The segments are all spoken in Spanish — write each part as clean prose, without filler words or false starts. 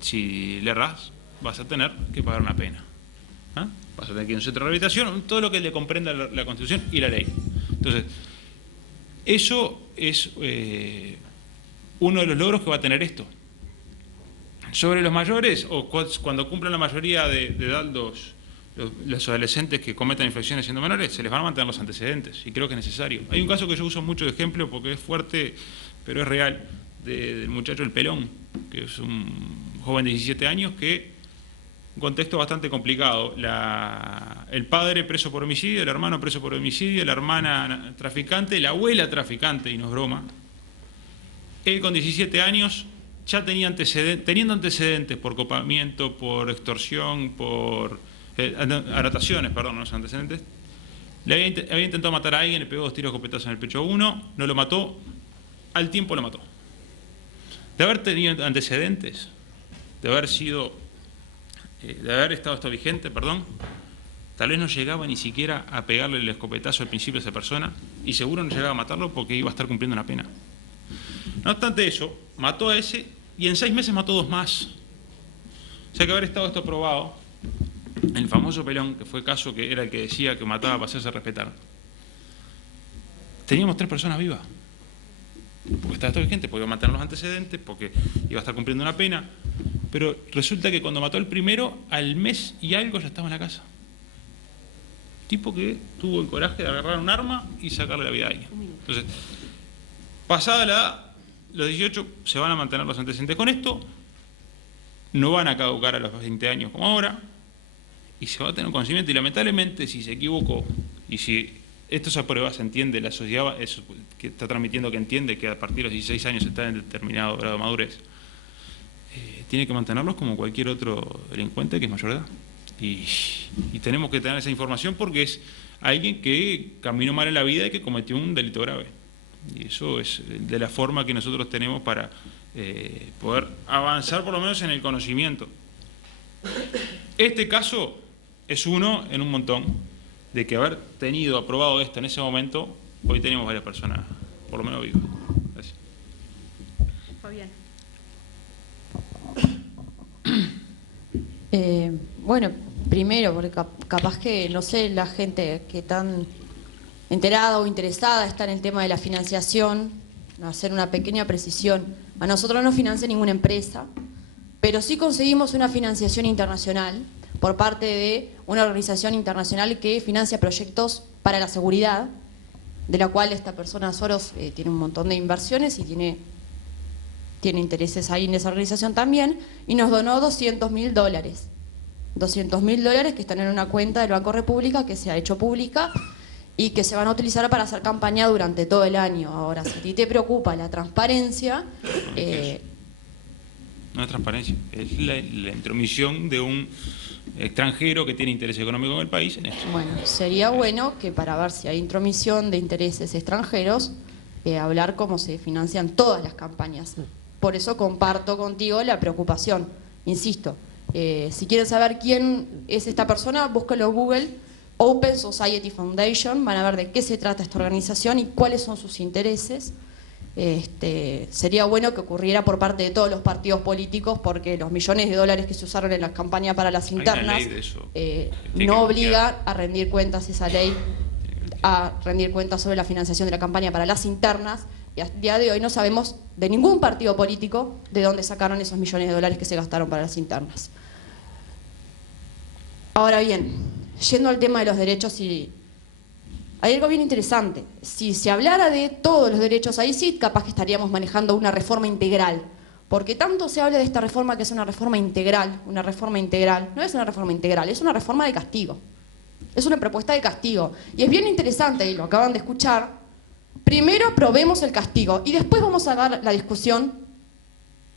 Si le errás, vas a tener que pagar una pena. ¿Ah? Vas a tener que ir a un centro de rehabilitación, todo lo que le comprenda la Constitución y la ley. Entonces, eso es uno de los logros que va a tener esto. Sobre los mayores, o cuando cumplan la mayoría de edad los adolescentes que cometan infracciones siendo menores, se les van a mantener los antecedentes, y creo que es necesario. Hay un caso que yo uso mucho de ejemplo porque es fuerte, pero es real, del muchacho El Pelón, que es un joven de 17 años que, un contexto bastante complicado, el padre preso por homicidio, el hermano preso por homicidio, la hermana traficante, la abuela traficante, y no es broma. Él con 17 años ya teniendo antecedentes por copamiento, por extorsión, por anotaciones, perdón, no son antecedentes. Había intentado matar a alguien, le pegó 2 tiros de escopetazo en el pecho a uno, no lo mató, al tiempo lo mató. De haber tenido antecedentes, de haber estado esto vigente, perdón, tal vez no llegaba ni siquiera a pegarle el escopetazo al principio a esa persona, y seguro no llegaba a matarlo porque iba a estar cumpliendo una pena. No obstante eso, mató a ese y en 6 meses mató 2 más. O sea que haber estado esto probado, el famoso Pelón, que fue el caso que era el que decía que mataba para hacerse respetar, teníamos 3 personas vivas. Porque estaba esto vigente, porque iba a matar los antecedentes, porque iba a estar cumpliendo una pena. Pero resulta que cuando mató al primero, al mes y algo ya estaba en la casa. Tipo que tuvo el coraje de agarrar un arma y sacarle la vida a alguien. Entonces, pasada los 18, se van a mantener los antecedentes con esto, no van a caducar a los 20 años como ahora, y se va a tener conocimiento, y lamentablemente si se equivocó, y si esto se aprueba, se entiende, la sociedad eso, que está transmitiendo que entiende que a partir de los 16 años está en determinado grado de madurez, tiene que mantenerlos como cualquier otro delincuente que es mayor de edad. Y tenemos que tener esa información porque es alguien que caminó mal en la vida y que cometió un delito grave. Y eso es de la forma que nosotros tenemos para poder avanzar por lo menos en el conocimiento. Este caso es uno en un montón de que haber tenido aprobado esto en ese momento, hoy tenemos varias personas, por lo menos vivas. Gracias. Fabián. Bueno, primero, porque capaz que, no sé, la gente que tan enterada o interesada está en el tema de la financiación, hacer una pequeña precisión. A nosotros no financia ninguna empresa, pero sí conseguimos una financiación internacional por parte de una organización internacional que financia proyectos para la seguridad, de la cual esta persona, Soros, tiene un montón de inversiones y tiene intereses ahí en esa organización también, y nos donó $200.000. $200.000 que están en una cuenta del Banco República que se ha hecho pública y que se van a utilizar para hacer campaña durante todo el año. Ahora, si a ti te preocupa la transparencia... No es transparencia, es la intromisión de un extranjero que tiene interés económico en el país en esto. Bueno, sería bueno que para ver si hay intromisión de intereses extranjeros, hablar cómo se financian todas las campañas. Por eso comparto contigo la preocupación. Insisto, si quieren saber quién es esta persona, búsquenlo en Google, Open Society Foundation, van a ver de qué se trata esta organización y cuáles son sus intereses. Sería bueno que ocurriera por parte de todos los partidos políticos, porque los millones de dólares que se usaron en la campaña para las internas no obliga a rendir cuentas esa ley, a rendir cuentas sobre la financiación de la campaña para las internas, y a día de hoy no sabemos de ningún partido político de dónde sacaron esos millones de dólares que se gastaron para las internas. Ahora bien, yendo al tema de los derechos, y hay algo bien interesante. Si se hablara de todos los derechos, ahí sí capaz que estaríamos manejando una reforma integral, porque tanto se habla de esta reforma que es una reforma integral. No es una reforma integral, es una reforma de castigo. Es una propuesta de castigo. Y es bien interesante, y lo acaban de escuchar, primero aprobemos el castigo y después vamos a dar la discusión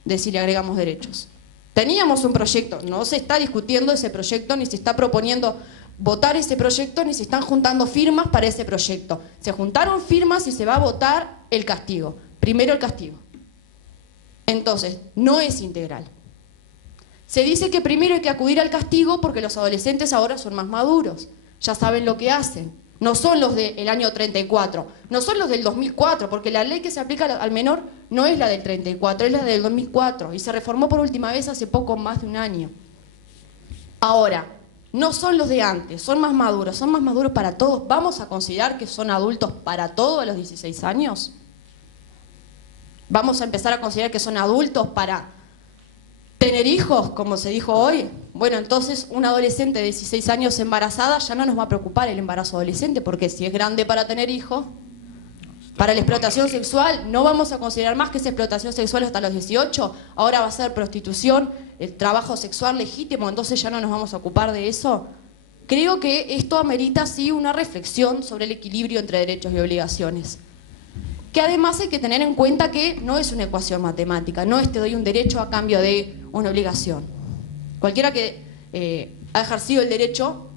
de si le agregamos derechos. Teníamos un proyecto, no se está discutiendo ese proyecto, ni se está proponiendo votar ese proyecto, ni se están juntando firmas para ese proyecto. Se juntaron firmas y se va a votar el castigo. Primero el castigo. Entonces, no es integral. Se dice que primero hay que acudir al castigo porque los adolescentes ahora son más maduros, ya saben lo que hacen. no son los del año 34, no son los del 2004, porque la ley que se aplica al menor no es la del 34, es la del 2004 y se reformó por última vez hace poco más de un año. Ahora, no son los de antes, son más maduros para todos. ¿Vamos a considerar que son adultos para todos a los 16 años? ¿Vamos a empezar a considerar que son adultos para tener hijos, como se dijo hoy? Bueno, entonces una adolescente de 16 años embarazada ya no nos va a preocupar el embarazo adolescente, porque si es grande para tener hijos, para la explotación sexual, no vamos a considerar más que es explotación sexual hasta los 18, ahora va a ser prostitución, el trabajo sexual legítimo, entonces ya no nos vamos a ocupar de eso. Creo que esto amerita sí una reflexión sobre el equilibrio entre derechos y obligaciones. Que además hay que tener en cuenta que no es una ecuación matemática, no es te doy un derecho a cambio de una obligación. Cualquiera que ha ejercido el derecho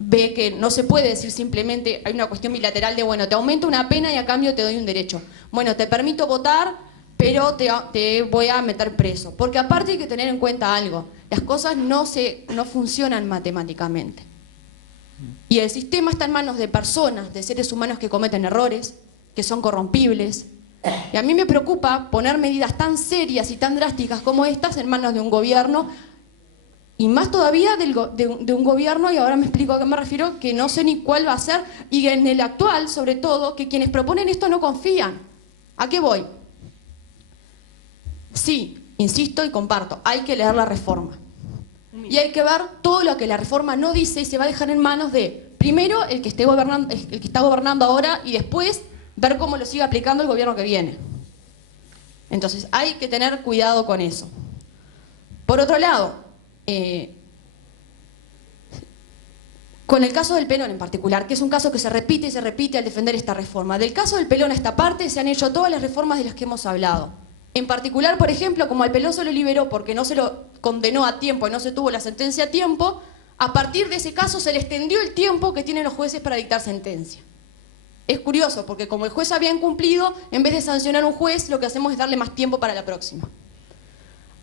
ve que no se puede decir simplemente, hay una cuestión bilateral de, bueno, te aumento una pena y a cambio te doy un derecho. Bueno, te permito votar, pero te voy a meter preso. Porque aparte hay que tener en cuenta algo, las cosas no funcionan matemáticamente. Y el sistema está en manos de personas, de seres humanos que cometen errores, que son corrompibles. Y a mí me preocupa poner medidas tan serias y tan drásticas como estas en manos de un gobierno, y más todavía de un gobierno, y ahora me explico a qué me refiero, que no sé ni cuál va a ser, y en el actual, sobre todo, que quienes proponen esto no confían. ¿A qué voy? Sí, insisto y comparto, hay que leer la reforma. Y hay que ver todo lo que la reforma no dice y se va a dejar en manos de, primero, el que está gobernando ahora, y después ver cómo lo sigue aplicando el gobierno que viene. Entonces, hay que tener cuidado con eso. Por otro lado, con el caso del Pelón en particular, que es un caso que se repite y se repite al defender esta reforma. Del caso del Pelón a esta parte se han hecho todas las reformas de las que hemos hablado. En particular, por ejemplo, como al Pelón se lo liberó porque no se lo condenó a tiempo y no se tuvo la sentencia a tiempo, a partir de ese caso se le extendió el tiempo que tienen los jueces para dictar sentencia. Es curioso, porque como el juez había incumplido, en vez de sancionar a un juez, lo que hacemos es darle más tiempo para la próxima.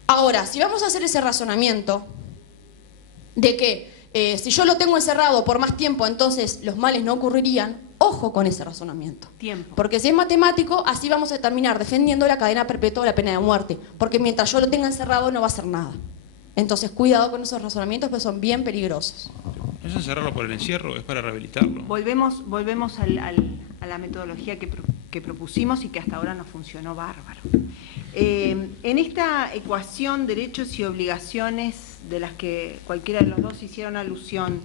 Ahora, si vamos a hacer ese razonamiento de que si yo lo tengo encerrado por más tiempo, entonces los males no ocurrirían, ojo con ese razonamiento. Tiempo. Porque si es matemático, así vamos a terminar defendiendo la cadena perpetua o la pena de muerte. Porque mientras yo lo tenga encerrado no va a hacer nada. Entonces, cuidado con esos razonamientos, pues son bien peligrosos. ¿Es encerrarlo por el encierro? ¿Es para rehabilitarlo? Volvemos a la metodología que propusimos y que hasta ahora nos funcionó bárbaro. En esta ecuación derechos y obligaciones de las que cualquiera de los dos hicieron alusión,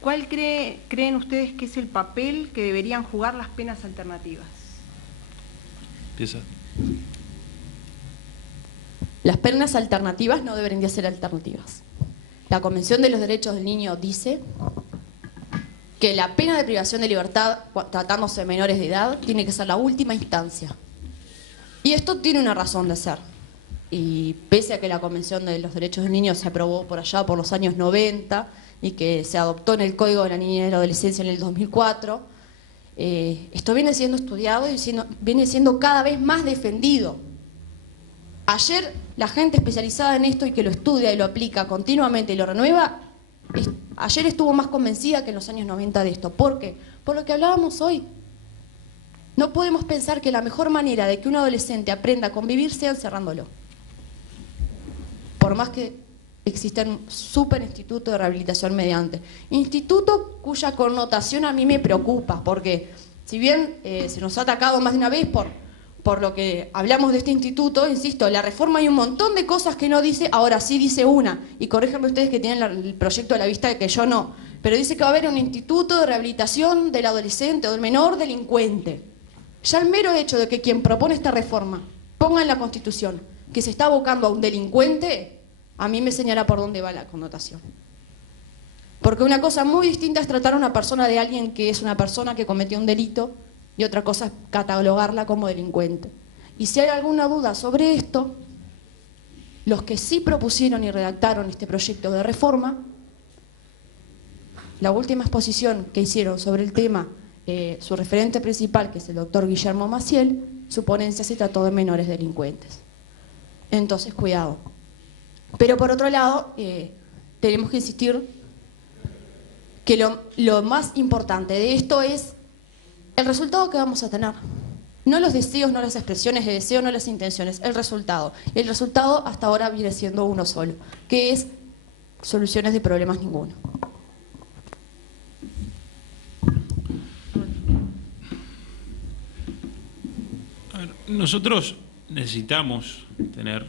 ¿cuál creen ustedes que es el papel que deberían jugar las penas alternativas? Empieza. Las penas alternativas no deberían de ser alternativas. La Convención de los Derechos del Niño dice que la pena de privación de libertad, tratándose de menores de edad, tiene que ser la última instancia. Y esto tiene una razón de ser. Y pese a que la Convención de los Derechos del Niño se aprobó por allá por los años 90 y que se adoptó en el Código de la Niñez y la Adolescencia en el 2004, esto viene siendo estudiado y viene siendo cada vez más defendido. Ayer la gente especializada en esto y que lo estudia y lo aplica continuamente y lo renueva, ayer estuvo más convencida que en los años 90 de esto. ¿Por qué? Por lo que hablábamos hoy. No podemos pensar que la mejor manera de que un adolescente aprenda a convivir sea encerrándolo. Por más que exista un super instituto de rehabilitación mediante. Instituto cuya connotación a mí me preocupa, porque si bien se nos ha atacado más de una vez por lo que hablamos de este instituto, insisto, la reforma hay un montón de cosas que no dice, ahora sí dice una, y corríjanme ustedes que tienen el proyecto a la vista de que yo no, pero dice que va a haber un instituto de rehabilitación del adolescente o del menor delincuente. Ya el mero hecho de que quien propone esta reforma ponga en la Constitución que se está abocando a un delincuente, a mí me señala por dónde va la connotación. Porque una cosa muy distinta es tratar a una persona de alguien que es una persona que cometió un delito, y otra cosa es catalogarla como delincuente. Y si hay alguna duda sobre esto, los que sí propusieron y redactaron este proyecto de reforma, la última exposición que hicieron sobre el tema, su referente principal, que es el doctor Guillermo Maciel, su ponencia se trató de menores delincuentes. Entonces, cuidado. Pero por otro lado, tenemos que insistir que lo más importante de esto es el resultado que vamos a tener. No los deseos, no las expresiones de deseo, no las intenciones, el resultado. Y el resultado hasta ahora viene siendo uno solo, que es soluciones de problemas ninguno. A ver, nosotros necesitamos tener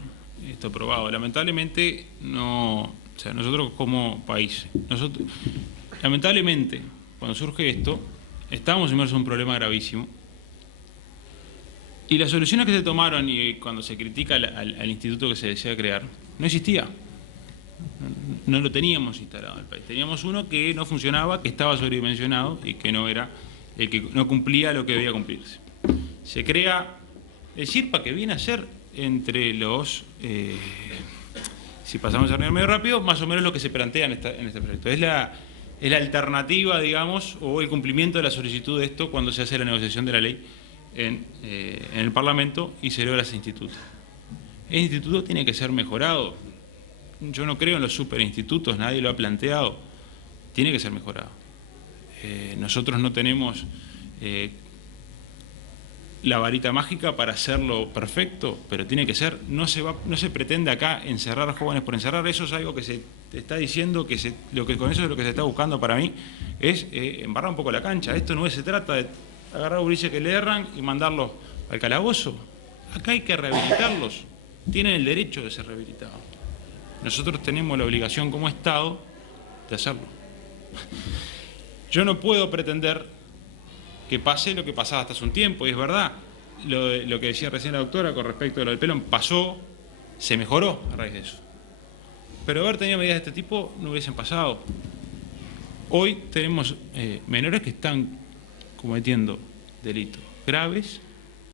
esto aprobado. Lamentablemente no, o sea, nosotros como país, lamentablemente cuando surge esto, estamos inmersos en un problema gravísimo. Y las soluciones que se tomaron y cuando se critica al instituto que se desea crear, no existía. No lo teníamos instalado en el país. Teníamos uno que no funcionaba, que estaba sobredimensionado y que no era el que no cumplía lo que debía cumplirse. Se crea el CIRPA, que viene a ser entre los, si pasamos a reunir medio rápido, más o menos lo que se plantea en este proyecto. Es la alternativa, digamos, o el cumplimiento de la solicitud de esto cuando se hace la negociación de la ley en el Parlamento y se logra ese instituto. El instituto tiene que ser mejorado. Yo no creo en los superinstitutos, nadie lo ha planteado. Tiene que ser mejorado. Nosotros no tenemos la varita mágica para hacerlo perfecto, pero tiene que ser. No se pretende acá encerrar jóvenes por encerrar. Eso es algo que se está diciendo, con eso es lo que se está buscando para mí, es embarrar un poco la cancha. Esto no se trata de agarrar a gurises que le erran y mandarlos al calabozo. Acá hay que rehabilitarlos. Tienen el derecho de ser rehabilitados. Nosotros tenemos la obligación como Estado de hacerlo. Yo no puedo pretender que pase lo que pasaba hasta hace un tiempo, y es verdad, lo que decía recién la doctora con respecto a lo del Pelón, pasó, se mejoró a raíz de eso. Pero haber tenido medidas de este tipo no hubiesen pasado. Hoy tenemos menores que están cometiendo delitos graves